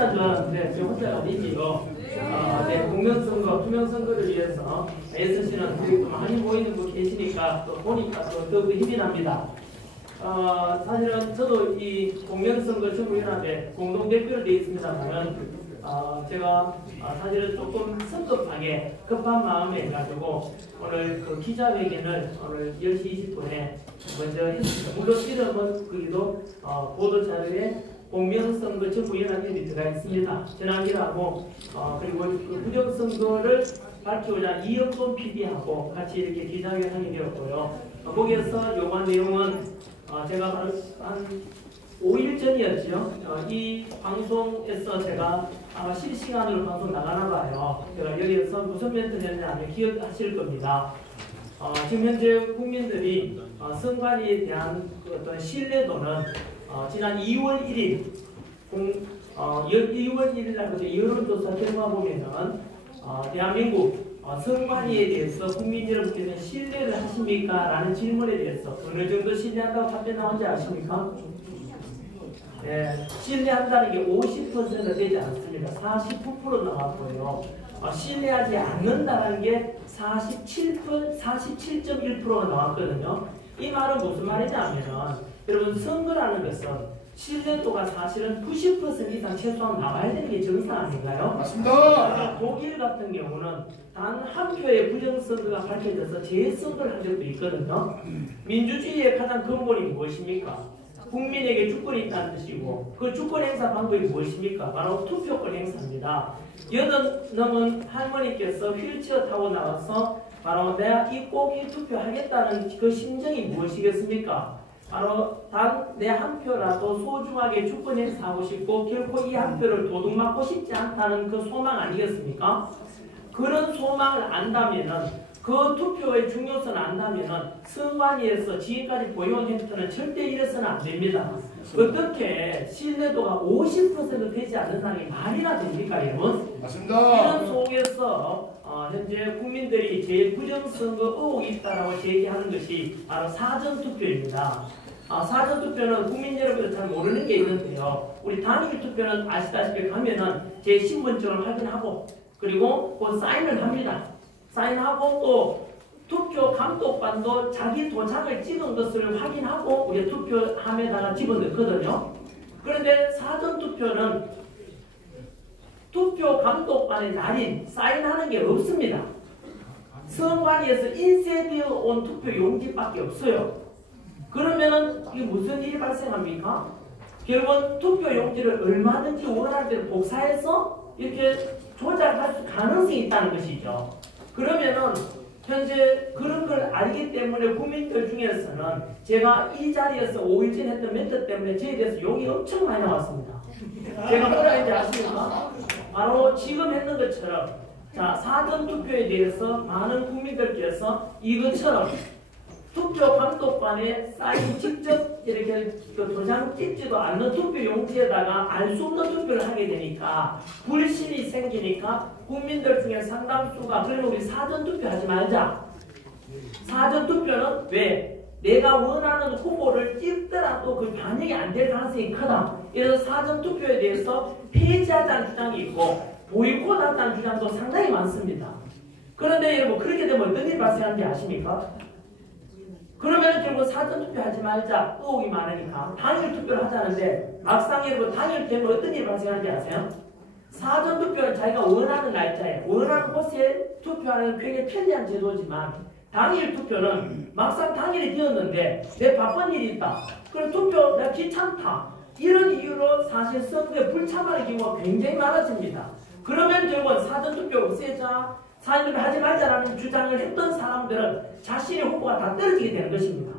혼자인 줄 알았는데 저 혼자가 아니지요. 네, 공명선거, 투명선거를 위해서 애쓰시는 분들이 또 많이 보이는 분 계시니까 또 보니까 또 더욱 힘이 납니다. 사실은 저도 이 공명선거 정부연합에 공동대표로 되어 있습니다만 제가 사실은 조금 성급하게 급한 마음에 해가지고 오늘 그 기자회견을 오늘 10시 20분에 먼저 했습니다. 물론 이름은 거기도 보도자료에 공명선거 정부연합 이름이 들어가 있습니다. 전화기라고 그리고 그 부정선거를 밝히고자 이영돈 PD하고 같이 이렇게 기자회견 하게 되었고요. 거기에서 요구한 내용은 제가 바로 한 5일 전이었죠. 이 방송에서 제가 아마 실시간으로 방송 나가나 봐요. 제가 여기에서 무슨 멘트를 했냐면 기억하실 겁니다. 지금 현재 국민들이 선관위에 대한 그 어떤 신뢰도는 지난 2월 1일 2월 1일 날 여론조사 결과 보면은 대한민국 선관위에 대해서 국민 여러분께서는 신뢰를 하십니까? 라는 질문에 대해서 어느 정도 신뢰한다고 답변 나온지 아십니까? 네, 신뢰한다는 게 50% 되지 않습니다. 49% 나왔고요. 신뢰하지 않는다는 게 47.1%가 나왔거든요. 이 말은 무슨 말이냐면 여러분 선거라는 것은 신뢰도가 사실은 90% 이상 최소한 나와야 되는 게 정상 아닌가요? 맞습니다. 독일 같은 경우는 단 한 표의 부정선거가 밝혀져서 재선거를 한 적도 있거든요. 민주주의의 가장 근본이 무엇입니까? 국민에게 주권이 있다는 뜻이고 그 주권 행사 방법이 무엇입니까? 바로 투표권 행사입니다. 80넘은 할머니께서 휠체어 타고 나와서 바로 내가 꼭 이 투표하겠다는 그 심정이 무엇이겠습니까? 바로 단 내 한 표라도 소중하게 주권 행사하고 싶고 결코 이 한 표를 도둑맞고 싶지 않다는 그 소망 아니겠습니까? 그런 소망을 안다면은 그 투표의 중요성을 안다면은 선관위에서 지금까지 보여온 행태는 절대 이래서는 안 됩니다. 어떻게 신뢰도가 50% 되지 않는다는 게 말이나 됩니까, 여러분? 맞습니다. 이런 속에서 현재 국민들이 제일 부정선거 의혹이 있다라고 제기하는 것이 바로 사전투표입니다. 사전투표는 국민 여러분들 잘 모르는 게 있는데요. 우리 단일투표는 아시다시피 가면은 제 신분증을 확인하고 그리고 그 사인을 합니다. 사인하고 또 투표 감독관도 자기 도장을 찍은 것을 확인하고 우리 투표함에다가 집어넣거든요. 그런데 사전투표는 투표 감독관의 날인 사인하는 게 없습니다. 선관위에서 인쇄되어 온 투표 용지밖에 없어요. 그러면은 이게 무슨 일이 발생합니까? 결국은 투표 용지를 얼마든지 원할 대로 복사해서 이렇게 조작할 수 가능성이 있다는 것이죠. 그러면은 현재 그런 걸 알기 때문에 국민들 중에서는 제가 이 자리에서 5일 전에 했던 멘트 때문에 저에 대해서 욕이 엄청 많이 나왔습니다. 제가 뭐라 했는지 아십니까? 바로 지금 했는 것처럼 자 사전투표에 대해서 많은 국민들께서 이것처럼 투표 감독관에 사인 직접 이렇게 도장 찍지도 않는 투표 용지에다가 알 수 없는 투표를 하게 되니까 불신이 생기니까 국민들 중에 상당수가 그러면 우리 사전투표 하지 말자. 사전투표는 왜? 내가 원하는 후보를 찍더라도 그 반영이 안 될 가능성이 크다. 그래서 사전투표에 대해서 폐지하자는 주장이 있고 보이콧하자는 주장도 상당히 많습니다. 그런데 여러분 그렇게 되면 어떤 일이 발생하는지 아십니까? 그러면 결국 사전투표 하지 말자 의혹이 많으니까 단일 투표를 하자는데 막상 여러분 단일 되면 어떤 일이 발생하는지 아세요? 사전투표는 자기가 원하는 날짜에 원하는 곳에 투표하는 굉장히 편리한 제도지만 당일 투표는 막상 당일이 되었는데 내 바쁜 일이 있다. 그럼 투표 내가 귀찮다. 이런 이유로 사실 선거에 불참하는 경우가 굉장히 많아집니다. 그러면 결국은 사전투표 없애자 사전투표 하지 말자라는 주장을 했던 사람들은 자신의 후보가 다 떨어지게 되는 것입니다.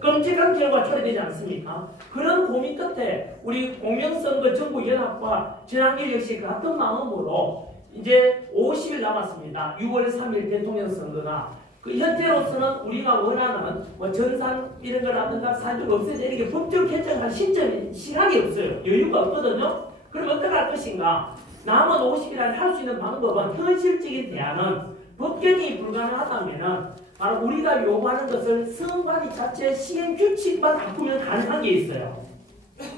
끔찍한 결과가 초래되지 않습니까? 그런 고민 끝에 우리 공명선거 정부연합과 전환길 역시 같은 마음으로 이제 50일 남았습니다. 6월 3일 대통령 선거가 그 현재로서는 우리가 원하는 전산 이런 거라든가 사주가 없어져 이렇게 법적 개정할 시간이 없어요. 여유가 없거든요. 그럼 어떻게 할 것인가? 남은 50일 안에 할 수 있는 방법은 현실적인 대안은 법 개정이 불가능하다면 바로 우리가 요구하는 것을 선관위 자체 시행 규칙만 바꾸면 가능한 게 있어요.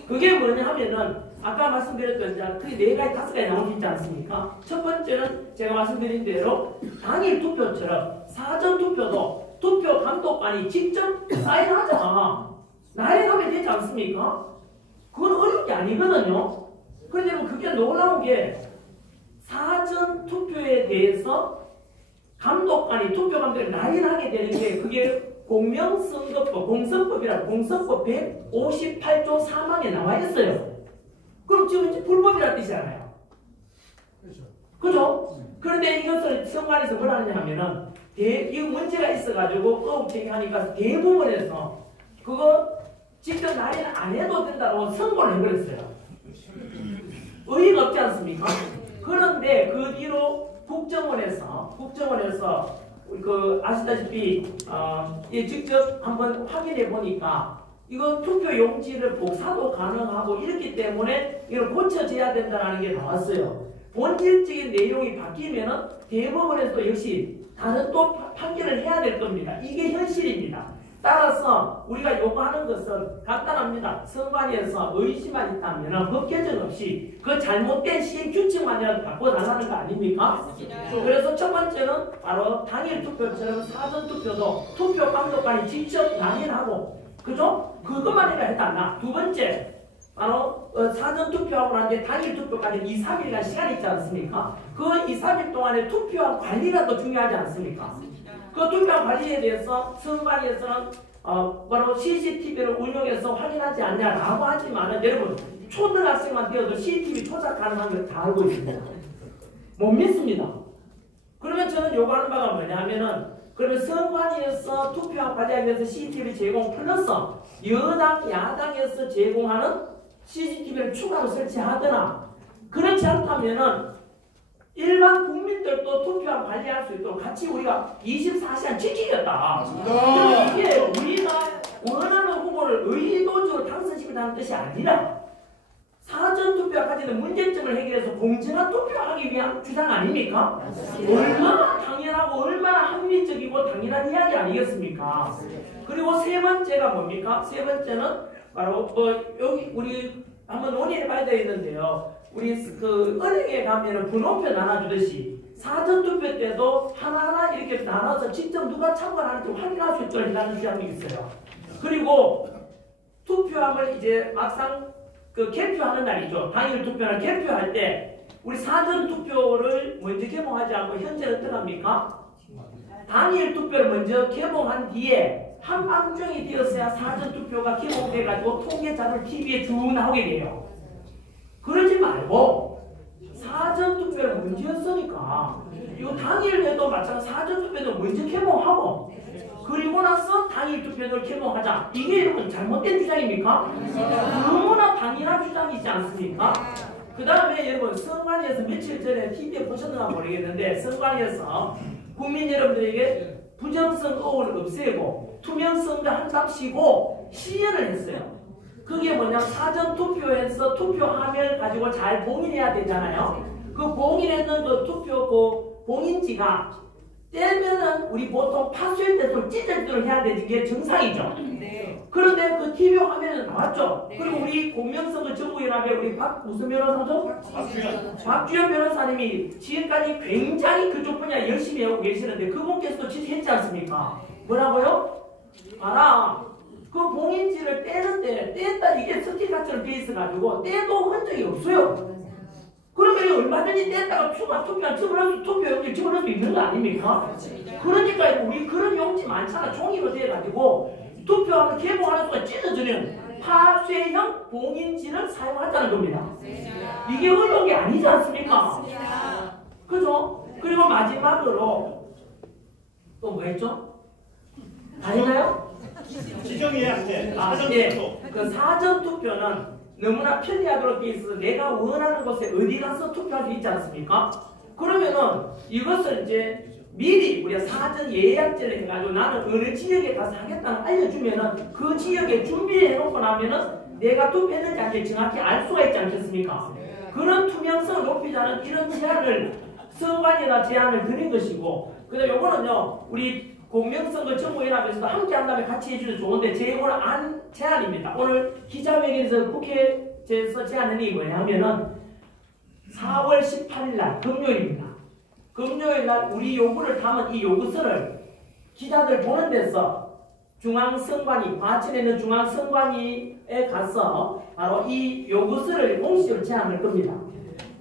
그게 뭐냐 하면은 아까 말씀드렸던 그 4가지, 5가지 나올 수 있지 않습니까? 첫 번째는 제가 말씀드린 대로 당일 투표처럼 사전 투표도 투표 감독관이 직접 사인하자. 나인하면 되지 않습니까? 그건 어려운 게 아니거든요. 그런데 그게 놀라운 게 사전 투표에 대해서 감독관이 투표 감독이 나인하게 되는 게 그게 공명선거법, 공선법이라고 공선법 158조 3항에 나와 있어요. 그럼 지금 이제 불법이라는 뜻이잖아요. 그죠? 그런데 이것을 선관위에서 뭐라 하느냐 하면은 이거 문제가 있어가지고 꼭 제기하니까 대부분에서 그거 직접 나인 안 해도 된다고 선고를 해버렸어요. 의의가 없지 않습니까? 그런데 그 뒤로 국정원에서 그 아시다시피 직접 한번 확인해 보니까 이거 투표 용지를 복사도 가능하고 이렇기 때문에 이걸 고쳐져야 된다는 게 나왔어요. 본질적인 내용이 바뀌면은 대법원에서 역시 다른 또 판결을 해야 될 겁니다. 이게 현실입니다. 따라서 우리가 요구하는 것은 간단합니다. 선관위에서 의심만 있다면 법 개정 없이 그 잘못된 시행 규칙만이라도 바꿔달라는 거 아닙니까? 그래서 첫 번째는 바로 당일 투표처럼 사전 투표도 투표 감독관이 직접 난인하고 그죠? 그것만 해가 했다. 두 번째 바로 사전 투표하고 난 뒤에 당일 투표까지 2, 3일간 시간이 있지 않습니까? 그 2, 3일 동안에 투표한 관리가 더 중요하지 않습니까? 그 투표한 관리에 대해서 선관위에서는 바로 CCTV를 운영해서 확인하지 않냐라고 하지만은 여러분 초등학생만 되어도 CCTV 조작 가능한 걸 다 알고 있습니다. 못 믿습니다. 그러면 저는 요구하는 바가 뭐냐 하면은 그러면 선관위에서 투표한 관리하기 위해서 CCTV 제공 플러스 여당, 야당에서 제공하는 CCTV를 추가로 설치하거나 그렇지 않다면은 일반 국민들도 투표한 관리할 수 있도록 같이 우리가 24시간 지키겠다. 이게 우리가 원하는 후보를 의도적으로 당선시키자는 뜻이 아니라 사전 투표까지는 문제점을 해결해서 공정한 투표하기 위한 주장 아닙니까? 얼마나 당연하고 얼마나 합리적이고 당연한 이야기 아니겠습니까? 그리고 세 번째가 뭡니까? 세 번째는 바로 여기 우리 한번 논의해 봐야 되겠는데요. 우리 그 은행에 가면은 번호표 나눠주듯이 사전 투표 때도 하나하나 이렇게 나눠서 직접 누가 참관하는지 확인할 수 있도록 해라는 주장이 있어요. 그리고 투표함을 이제 막상 그 개표하는 날이죠. 당일 투표나 개표할 때 우리 사전 투표를 먼저 개봉하지 않고 현재는 어떡합니까? 당일 투표를 먼저 개봉한 뒤에 한밤중이 되었어야 사전 투표가 개봉돼가지고 통계 자료를 TV에 쭉 나오게 돼요. 그러지 말고 사전 투표를 먼저 했으니까 이거 당일에도 마찬가지 사전 투표도 먼저 개봉하고 그리고 나서 당일 투표를 개봉하자. 이게 여러분 잘못된 주장입니까? 너무나 당연한 주장이지 않습니까? 그 다음에 여러분 선관위에서 며칠 전에 TV에 보셨는가 모르겠는데 선관위에서 국민 여러분들에게 부정성 의혹을 없애고 투명성도 한답시고 시연을 했어요. 그게 뭐냐 사전 투표에서 투표 화면을 가지고 잘 봉인해야 되잖아요. 그 봉인했는 그 투표 그 봉인지가 떼면은 우리 보통 파수의 때도 찢어지도록 해야 되는 게 정상이죠. 네. 그런데 그 TV 화면에 나왔죠. 네. 그리고 우리 공명선거 정부연합의 우리 무슨 변호사죠? 박주현 변호사님이 지금까지 굉장히 그쪽 분야 열심히 하고 계시는데 그분께서도 지시했지 않습니까? 뭐라고요? 봐라. 그 봉인지를 떼는데 뗐다 이게 스티커처럼 돼 있어가지고 떼도 흔적이 없어요. 그러면 얼마든지 뗐다가 투표한 투표 용지 집어넣을 수 있는 거 아닙니까? 그러니까 우리 그런 용지 많잖아. 종이로 돼가지고 투표하는 개봉하는 수가 찢어지는 파쇄형 봉인지를 사용하자는 겁니다. 이게 의혹이 아니지 않습니까? 그죠? 그리고 마지막으로 또 뭐 했죠? 아니나요? 지정예약제 예. 그 사전 투표는 너무나 편리하도록 되어 있어서 내가 원하는 곳에 어디 가서 투표할 수 있지 않습니까? 그러면은 이것을 이제 미리 우리가 사전 예약제를 해가지고 나는 어느 지역에 가서 하겠다는 알려주면은 그 지역에 준비해놓고 나면은 내가 투표했는지 아닌지 정확히 알 수가 있지 않겠습니까? 그런 투명성을 높이자는 이런 제안을 선관위에다 제안을 드린 것이고 근데 요거는요 우리 공명선거 정부연합에서도 함께 한다면 같이 해주셔도 좋은데 제 이거는 제안입니다. 오늘 기자회견에서 국회 제안한 게 뭐냐면은 4월 18일 날 금요일입니다. 금요일 날 우리 요구를 담은 이 요구서를 기자들 보는 데서 중앙선관위, 과천에 있는 중앙선관위에 가서 바로 이 요구서를 공식으로 제안할 겁니다.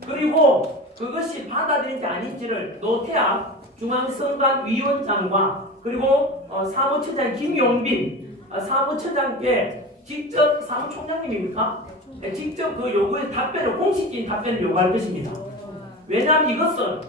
그리고 그것이 받아들인지 아닌지를 노태학 중앙선관위원장과 그리고 사무처장 김용빈 사무처장께 직접 사무총장님입니까? 직접 그 요구에 답변을 공식적인 답변을 요구할 것입니다. 왜냐하면 이것은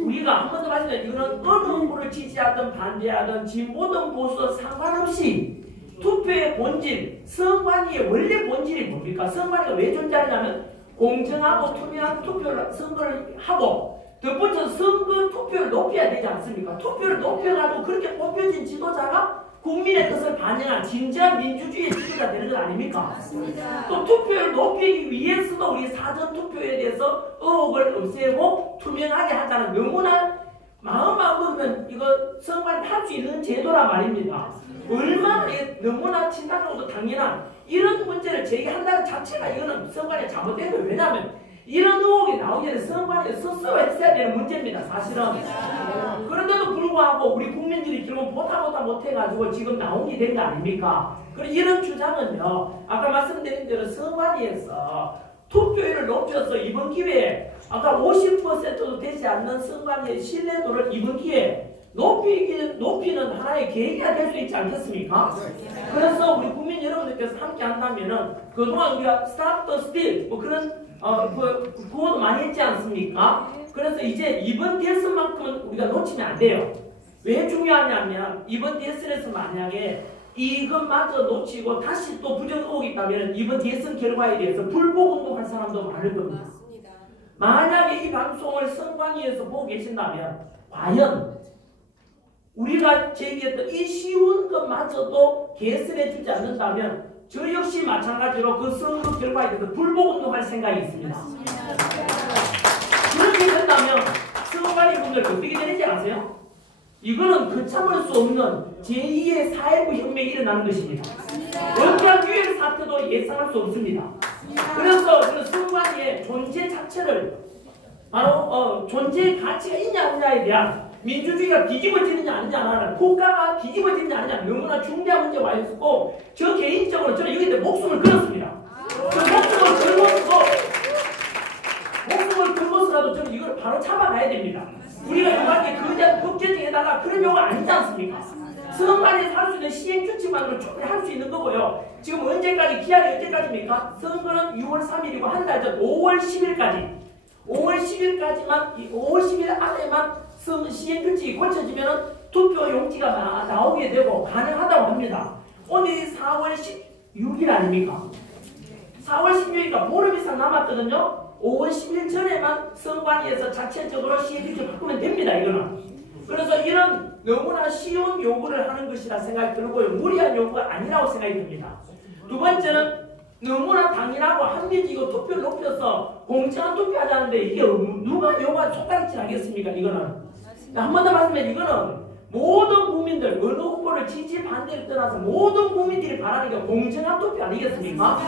우리가 한 번 더 말씀드린 이거는 어느 후보를 지지하든 반대하든 진보든 보수든 상관없이 투표의 본질, 선관위의 원래 본질이 뭡니까? 선관위가 왜 존재하냐면 공정하고 투명한 투표를 선거를 하고 덧붙여 선거 투표를 높여야 되지 않습니까? 투표를 높여가지고 그렇게 뽑혀진 지도자가 국민의 뜻을 반영한 진정한 민주주의의 지도자 되는 것 아닙니까? 맞습니다. 또 투표를 높이기 위해서도 우리 사전투표에 대해서 의혹을 없애고 투명하게 하자는 너무나 마음만 먹으면 이거 선관위 할 수 있는 제도란 말입니다. 얼마나 너무나 친박하고도 당연한 이런 문제를 제기한다는 자체가 이거는 선관위가 잘못된 거예요. 왜냐하면 이런 의혹이 나오기 전에 선관위가 스스로 했어야 되는 문제입니다. 사실은. 그런데도 불구하고 우리 국민들이 결국 보다 못해가지고 지금 나오게 된 거 아닙니까? 그리고 이런 주장은요. 아까 말씀드린 대로 선관위에서 투표율을 높여서 이번 기회에 아까 50%도 되지 않는 선관위의 신뢰도를 이번 기회에 높이는 하나의 계기가 될 수 있지 않겠습니까? 그래서 우리 국민 여러분들께서 함께 한다면은 그동안 우리가 Stop the Steal 뭐 그런 구호도 많이 했지 않습니까? 그래서 이제 이번 대선만큼은 우리가 놓치면 안 돼요. 왜 중요하냐면 이번 대선에서 만약에 이것마저 놓치고 다시 또 부정 의혹이 있다면 이번 대선 결과에 대해서 불복 운동할 사람도 많을 겁니다. 만약에 이 방송을 선관위에서 보고 계신다면 과연 우리가 제기했던 이 쉬운 것마저도 개선해 주지 않는다면 저 역시 마찬가지로 그 선거 결과에 대해서 불복운동할 생각이 있습니다. 그렇게 된다면 선관위 분들 어떻게 되는지 아세요? 이거는 그참을 수 없는 제2의 4.19 혁명이 일어나는 것입니다. 어떠한 유혈 사태도 예상할 수 없습니다. 그래서 그 선관위의 존재 자체를 바로 존재의 가치가 있냐 없냐에 대한 민주주의가 뒤집어지느냐 아니냐는 국가가 뒤집어지느냐 아니냐 너무나 중대한 문제가 와 있었고 저 개인적으로 저는 여기에 목숨을 걸었습니다. 목숨을 걸고서라도 저는 이걸 바로 잡아가야 됩니다. 우리가 요밖에 급제정해달라 그런 요구가 아니지 않습니까? 선관위에서 할 수 있는 시행규칙만으로 충분히 할 수 있는 거고요. 지금 언제까지 기한이 언제까지입니까? 선거는 6월 3일이고 한 달 전 5월 10일까지 5월 10일까지만 5월 10일 안에만 시행규칙이 고쳐지면 투표 용지가 나오게 되고 가능하다고 합니다. 오늘이 4월 16일 아닙니까? 4월 16일이니까 보름 이상 남았거든요. 5월 10일 전에만 선관위에서 자체적으로 시행규칙을 바꾸면 됩니다. 이거는. 그래서 이런 너무나 쉬운 요구를 하는 것이라 생각이 들고요. 무리한 요구가 아니라고 생각이 듭니다. 두 번째는 너무나 당연하고 합리적이고 투표를 높여서 공정한 투표하자는데 이게 누가 요구한 촉각질 하겠습니까? 이거는. 한 번 더 말씀드리면 이거는 모든 국민들 어느 후보를 지지 반대를 떠나서 모든 국민들이 바라는 게 공정한 투표 아니겠습니까?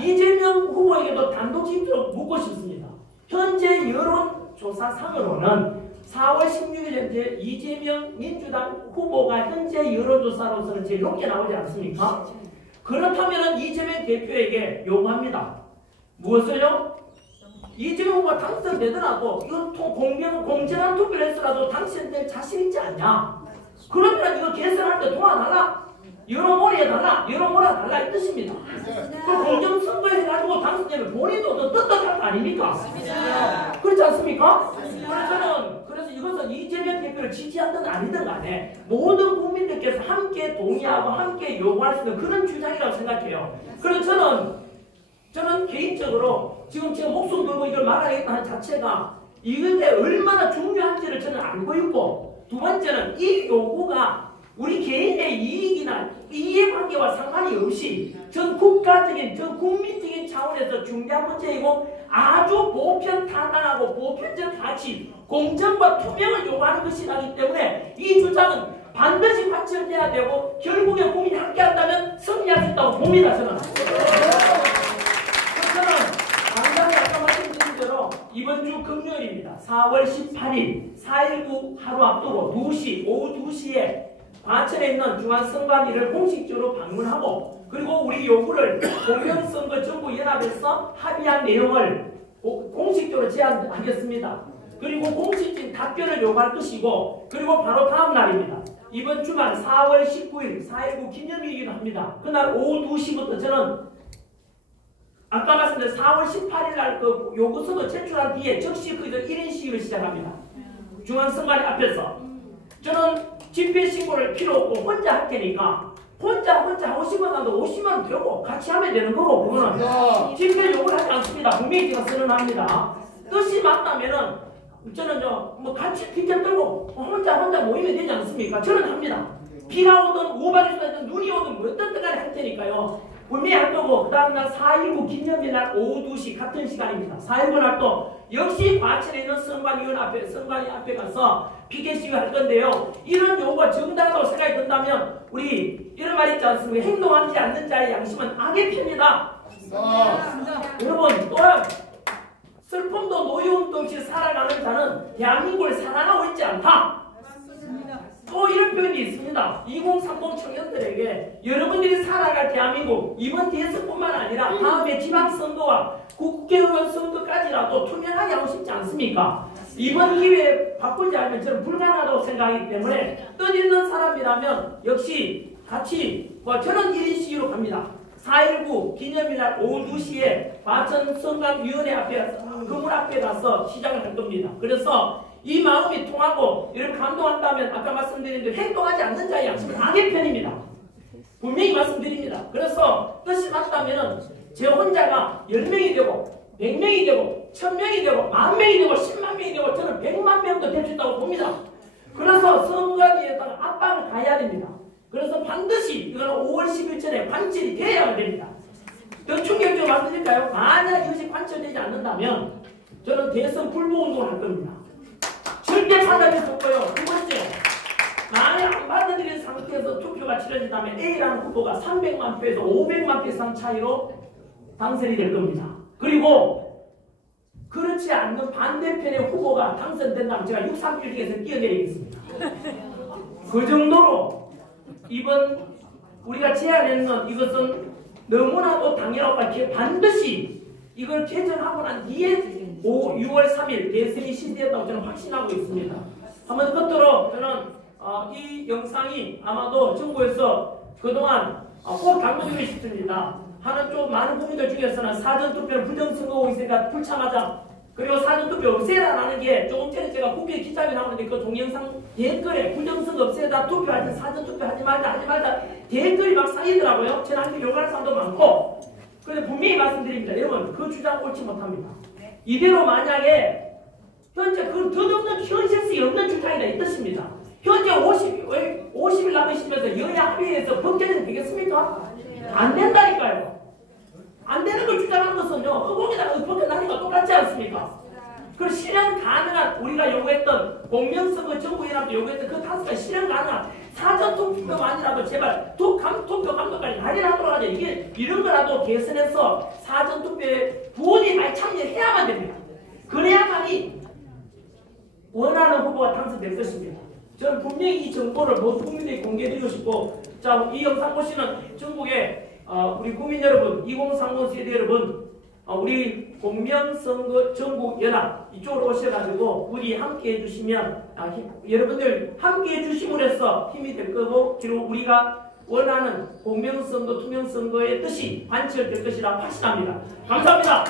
이재명 후보에게도 단독직으로 묻고 싶습니다. 현재 여론조사상으로는 4월 16일 현재 이재명 민주당 후보가 현재 여론조사로서는 제일 높게 나오지 않습니까? 그렇다면 이재명 대표에게 요구합니다. 무엇을요? 이재명 후보가 당선되더라도 이건 공정한 투표를 해서라도 당선될 자신 있지 않냐? 그러면 이거 개선할 때 도와달라. 여론몰이 해달라. 여론몰아 달라 이 뜻입니다. 그 공정선거 해가지고 당선되면 본인도 더 떳떳할 거 아닙니까? 그렇지 않습니까? 그래서 이것은 이재명 대표를 지지하든 아니든 간에 모든 국민들께서 함께 동의하고 함께 요구할 수 있는 그런 주장이라고 생각해요. 그래서 저는 개인적으로 지금 목숨 걸고 이걸 말하겠다는 자체가 이것에 얼마나 중요한지를 저는 알고 있고 두 번째는 이 요구가 우리 개인의 이익이나 이해관계와 상관이 없이 전 국가적인, 전 국민적인 차원에서 중대한 문제이고 아주 보편타당하고 보편적 가치, 공정과 투명을 요구하는 것이기 때문에 이 주장은 반드시 관철돼야 되고 결국에 국민이 함께한다면 승리할 수 있다고 봅니다. 저는. 이번 주 금요일입니다. 4월 18일 4.19 하루 앞두고 2시, 오후 2시에 과천에 있는 중앙선관위를 공식적으로 방문하고 그리고 우리 요구를 공명선거 전국연합에서 합의한 내용을 공식적으로 제안하겠습니다. 그리고 공식적인 답변을 요구할 것이고 그리고 바로 다음 날입니다. 이번 주말 4월 19일 4.19 기념일이기도 합니다. 그날 오후 2시부터 저는 아까 말씀드린 4월 18일 날 그 요구서도 제출한 뒤에 즉시 거기서 1인 시위를 시작합니다. 중앙선관위 앞에서 저는 집회 신고를 필요 없고 혼자 할 테니까 혼자 하고 싶은 사람도 오시면 되고 같이 하면 되는 거고 그거는 집회 요구를 하지 않습니다. 분명히 제가 선언합니다. 뜻이 맞다면은 저는 뭐 같이 피켓 들고 혼자 모이면 되지 않습니까? 저는 합니다. 비가 오든 우박이 쏟아지든 눈이 오든 뭐 어떤 때까지 할 테니까요. 분명히 할 거고 그 다음 날 4.19 기념일 날 오후 2시 같은 시간입니다. 4.19 날 또 역시 과천에 있는 선관위 앞에 가서 피켓 시위 할 건데요. 이런 요구가 정당하다고 생각이 든다면 우리 이런 말 있지 않습니까? 행동하지 않는 자의 양심은 악의 편이다. 여러분 또한 슬픔도 노여움도 없이 살아가는 자는 대한민국을 사랑하고 있지 않다. 또 이런 표현이 있습니다. 2030 청년들에게 여러분들이 살아갈 대한민국 이번 대선뿐만 아니라 다음에 지방선거와 국회의원 선거까지라도 투명하게 하고 싶지 않습니까? 이번 기회에 바꾸지 않으면 저는 불가능하다고 생각하기 때문에 뜻있는 사람이라면 역시 같이 저는 1인 시위로 갑니다. 4.19 기념일날 오후 2시에 과천선관위원회 앞에 건물 앞에 가서 시작을 할 겁니다. 그래서 이 마음이 통하고 이를 감동한다면 아까 말씀드린 대로 행동하지 않는 자의 양심은 악의 편입니다. 분명히 말씀드립니다. 그래서 뜻이 맞다면 제 혼자가 10명이 되고 100명이 되고 1000명이 되고 10,000명이 되고 10만 명이 되고 저는 100만 명도 될 수 있다고 봅니다. 그래서 선관위에다가 압박을 가해야 됩니다. 그래서 반드시 이거는 5월 10일 전에 관철이 돼야 됩니다. 더 충격적으로 말씀드릴까요? 만약 이것이 관철되지 않는다면 저는 대선 불복운동을 할 겁니다. 절대 판단이 좋고요. 두 번째, 만약 안 받아들인 상태에서 투표가 치러진다면 A라는 후보가 300만 표에서 500만 표 이상 차이로 당선이 될 겁니다. 그리고 그렇지 않는 반대편의 후보가 당선된다면 제가 631중에서 뛰어내리겠습니다. 그 정도로 이번 우리가 제안했는 이것은 너무나도 당연하고 반드시 이걸 개정하고 난 뒤에 6월 3일 대선이 시되었다고 저는 확신하고 있습니다. 한번 끝으로 저는 이 영상이 아마도 정부에서 그동안 꼭 당부드리고 싶습니다. 하는 쪽 많은 국민들 중에서는 사전투표를 부정선거고 있으니까 불참하자. 그리고 사전투표 없애라라는 게 조금 전에 제가 국회 기자회 나오는데 그 동영상 댓글에 부정선거 없애다 투표할 때 사전투표 하지 말자 댓글이 막 쌓이더라고요. 저는 한테 욕하는 사람도 많고 그런데 분명히 말씀드립니다. 여러분 그 주장 옳지 못합니다. 이대로 만약에 현재 그 덧없는 현실성이 없는 주장이다 이 뜻입니다. 현재 50일 남으시면서 여야 합의해서 법 개정 되겠습니까? 안 된다니까요. 안 되는 걸 주장하는 것은요 허공에다가 엎어나니까 똑같지 않습니까? 그리고 실현 가능한 우리가 요구했던 공명선거 정부연합도 요구했던 그 다수가 실현 가능한 사전투표만이라도 제발 투표 감독까지 할인하도록 하죠. 이게 이런 거라도 개선해서 사전투표에 부원이 많이 참여해야만 됩니다. 그래야만이 원하는 후보가 당선될 것입니다. 저는 분명히 이 정보를 모든 국민들이 공개해드리고 싶고 자, 이 영상 보시는 전국의 우리 국민 여러분, 2030 세대 여러분 우리 공명선거 전국연합 이쪽으로 오셔가지고 우리 함께 해주시면 여러분들 함께 해주심으로 해서 힘이 될 거고 그리고 우리가 원하는 공명선거 투명선거의 뜻이 관철될 것이라 확신합니다. 감사합니다.